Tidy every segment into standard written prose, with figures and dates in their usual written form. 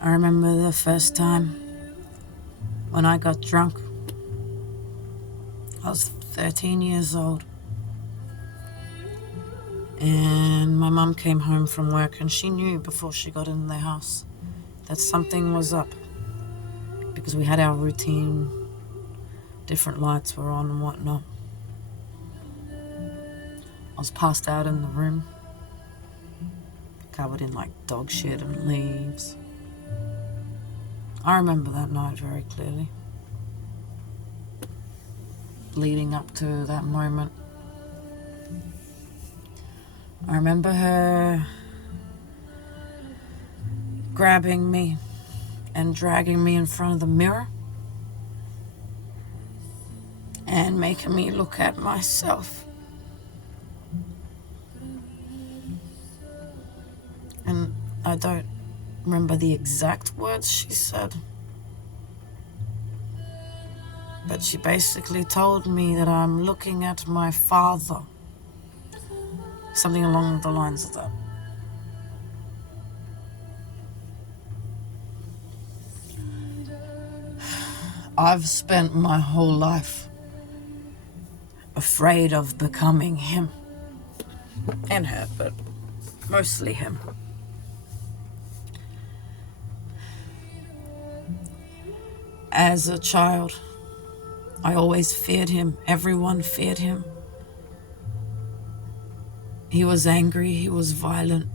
I remember the first time when I got drunk. I was 13 years old. And my mum came home from work and she knew before she got in the house that something was up. Because we had our routine, different lights were on and whatnot. I was passed out in the room, covered in like dog shit and leaves. I remember that night very clearly. Leading up to that moment, I remember her grabbing me and dragging me in front of the mirror and making me look at myself. And I don't remember the exact words she said, but she basically told me that I'm looking at my father. Something along the lines of that. I've spent my whole life afraid of becoming him. And her, but mostly him. As a child, I always feared him. Everyone feared him. He was angry, he was violent,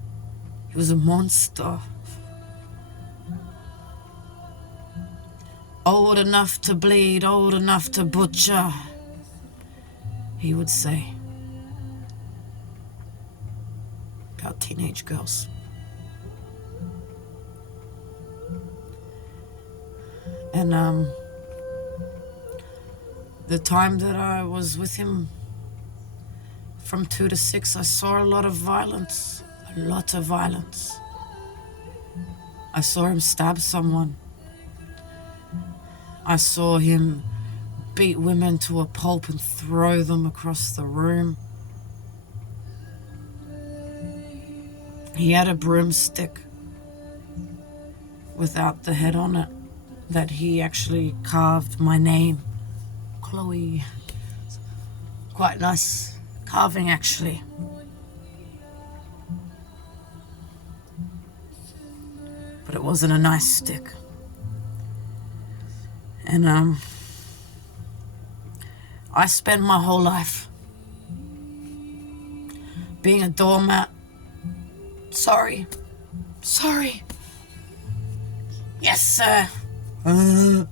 he was a monster. Old enough to bleed, old enough to butcher, he would say about teenage girls. And the time that I was with him, from 2 to 6, I saw a lot of violence. A lot of violence. I saw him stab someone. I saw him beat women to a pulp and throw them across the room. He had a broomstick without the head on it that he actually carved my name, Chloe. Quite nice carving, actually. But it wasn't a nice stick. And I spent my whole life being a doormat. Sorry. Yes, sir. And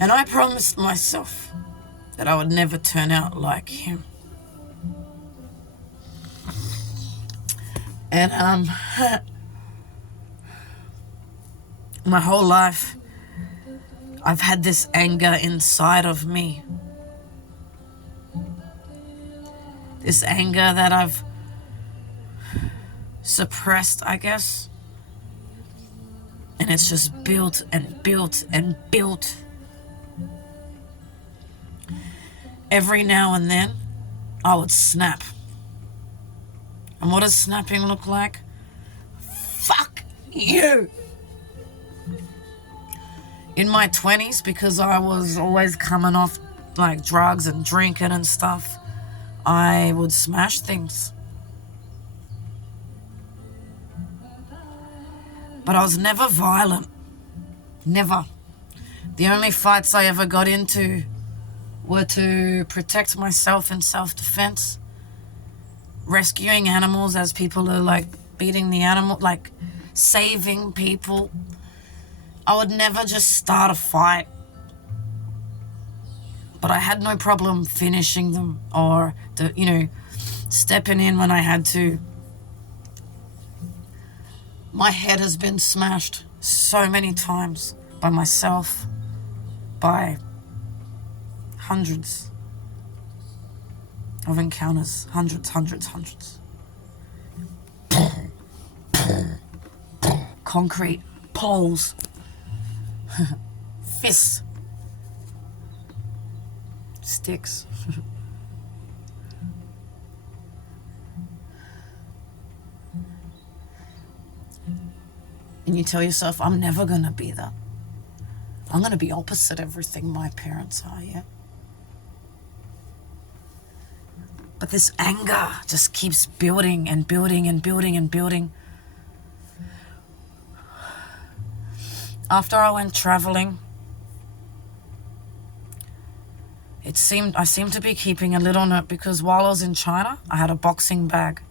I promised myself that I would never turn out like him. And my whole life, I've had this anger inside of me. This anger that I've suppressed, I guess. And it's just built and built and built. Every now and then, I would snap. And what does snapping look like? Fuck you! In my 20s, because I was always coming off like drugs and drinking and stuff, I would smash things. But I was never violent. Never. The only fights I ever got into were to protect myself in self-defense. Rescuing animals as people are like beating the animal, like saving people. I would never just start a fight. But I had no problem finishing them or, stepping in when I had to. My head has been smashed so many times by myself, by hundreds of encounters. Hundreds. Concrete poles. Fists. Sticks. And you tell yourself, I'm never going to be that. I'm going to be opposite everything my parents are, yeah? But this anger just keeps building and building and building and building. After I went traveling, I seemed to be keeping a lid on it because while I was in China, I had a boxing bag.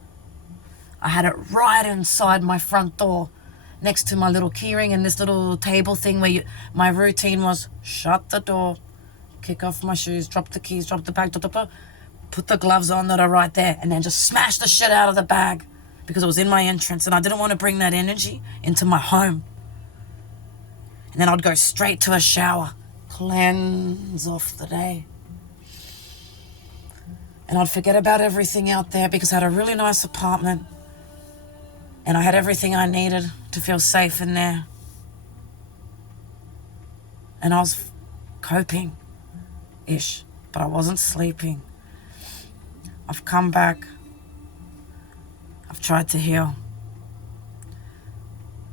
I had it right inside my front door, next to my little keyring and this little table thing where my routine was shut the door, kick off my shoes, drop the keys, drop the bag, put the gloves on that are right there, and then just smash the shit out of the bag because it was in my entrance and I didn't want to bring that energy into my home. And then I'd go straight to a shower, cleanse off the day. And I'd forget about everything out there because I had a really nice apartment and I had everything I needed to feel safe in there. And I was coping-ish, but I wasn't sleeping. I've come back. I've tried to heal.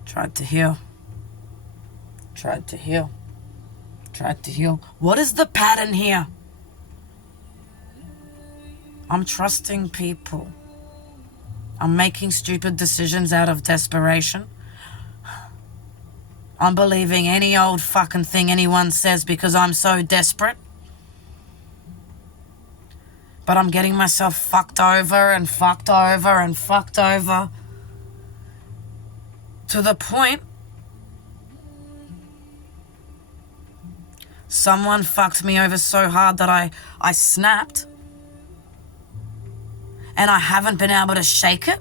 Tried to heal. What is the pattern here? I'm trusting people. I'm making stupid decisions out of desperation. I'm believing any old fucking thing anyone says because I'm so desperate. But I'm getting myself fucked over and fucked over and fucked over to the point someone fucked me over so hard that I snapped. And I haven't been able to shake it.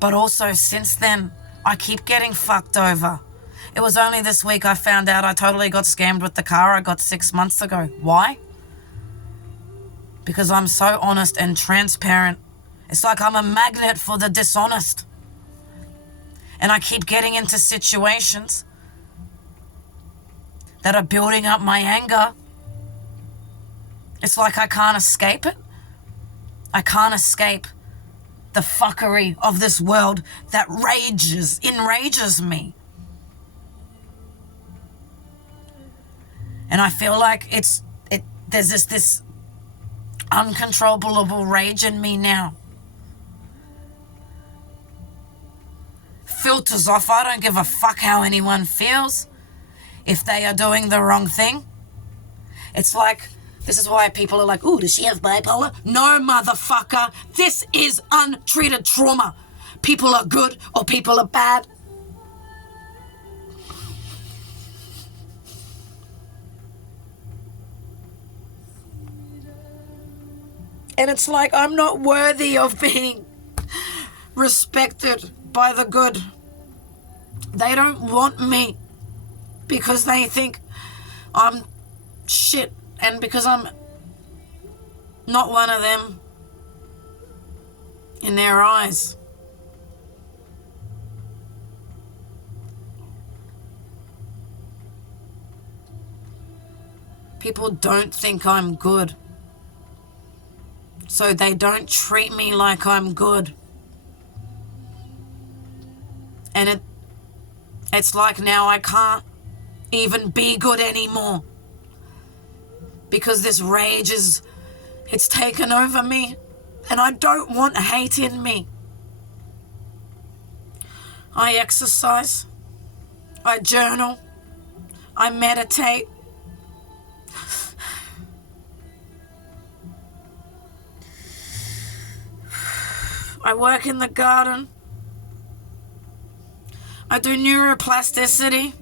But also since then, I keep getting fucked over. It was only this week I found out I totally got scammed with the car I got 6 months ago. Why? Because I'm so honest and transparent. It's like I'm a magnet for the dishonest. And I keep getting into situations that are building up my anger. It's like I can't escape it. I can't escape the fuckery of this world that enrages me. And I feel like there's this uncontrollable rage in me now. Filters off. I don't give a fuck how anyone feels if they are doing the wrong thing. It's like, this is why people are like, ooh, does she have bipolar? No, motherfucker. This is untreated trauma. People are good or people are bad. And it's like I'm not worthy of being respected by the good. They don't want me because they think I'm shit. And because I'm not one of them in their eyes. People don't think I'm good. So they don't treat me like I'm good. And it's like now I can't even be good anymore. Because this rage it's taken over me. And I don't want hate in me. I exercise. I journal. I meditate. I work in the garden. I do neuroplasticity.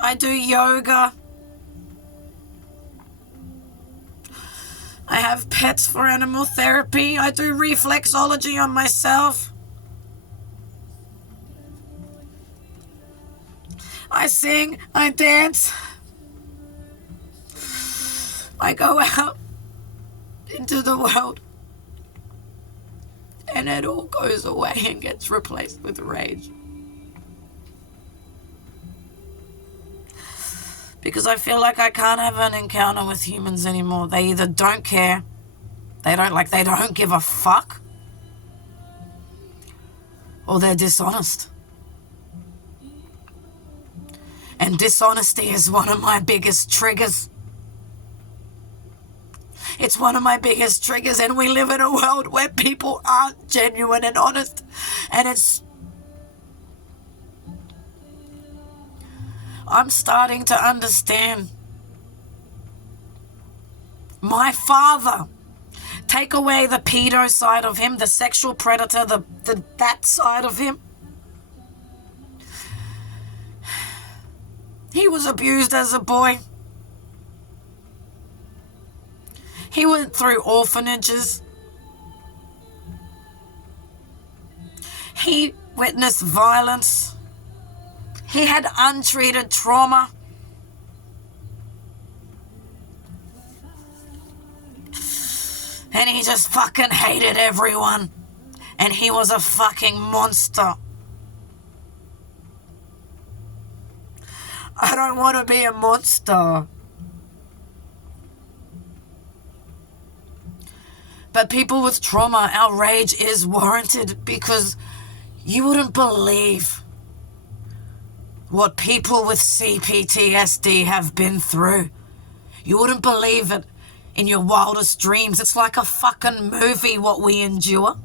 I do yoga. I have pets for animal therapy. I do reflexology on myself. I sing. I dance. I go out into the world. And it all goes away and gets replaced with rage. Because I feel like I can't have an encounter with humans anymore. They either don't care, they don't give a fuck, or they're dishonest. And dishonesty is one of my biggest triggers. It's one of my biggest triggers, and we live in a world where people aren't genuine and honest. And I'm starting to understand. My father, take away the pedo side of him, the sexual predator, that side of him. He was abused as a boy. He went through orphanages. He witnessed violence. He had untreated trauma. And he just fucking hated everyone. And he was a fucking monster. I don't want to be a monster. But people with trauma, our rage is warranted, because you wouldn't believe what people with C-PTSD have been through. You wouldn't believe it in your wildest dreams. It's like a fucking movie what we endure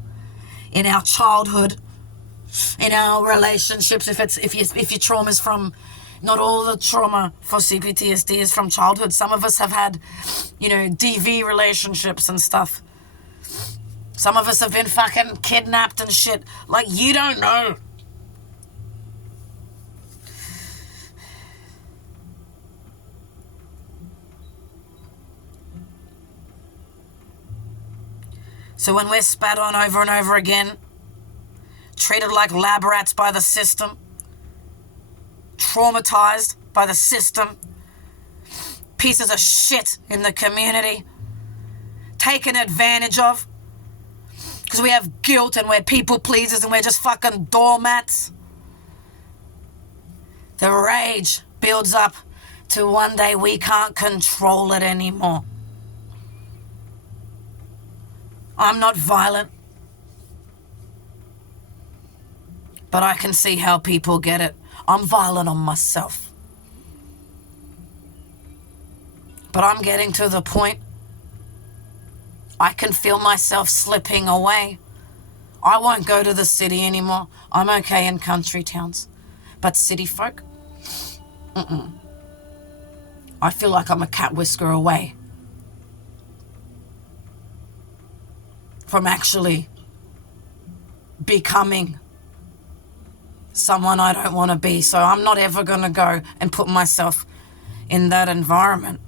in our childhood, in our relationships. If your trauma is from, not all the trauma for C-PTSD is from childhood. Some of us have had, DV relationships and stuff. Some of us have been fucking kidnapped and shit. Like, you don't know. So when we're spat on over and over again, treated like lab rats by the system, traumatized by the system, pieces of shit in the community, taken advantage of, because we have guilt and we're people pleasers and we're just fucking doormats. The rage builds up to one day we can't control it anymore. I'm not violent, but I can see how people get it. I'm violent on myself. But I'm getting to the point I can feel myself slipping away. I won't go to the city anymore. I'm okay in country towns. But city folk, I feel like I'm a cat whisker away from actually becoming someone I don't want to be. So I'm not ever going to go and put myself in that environment.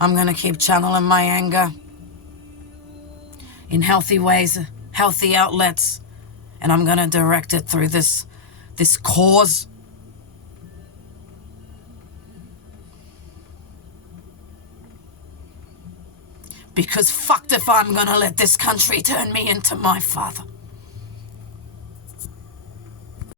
I'm going to keep channeling my anger in healthy ways, healthy outlets, and I'm going to direct it through this cause. Because fucked if I'm going to let this country turn me into my father.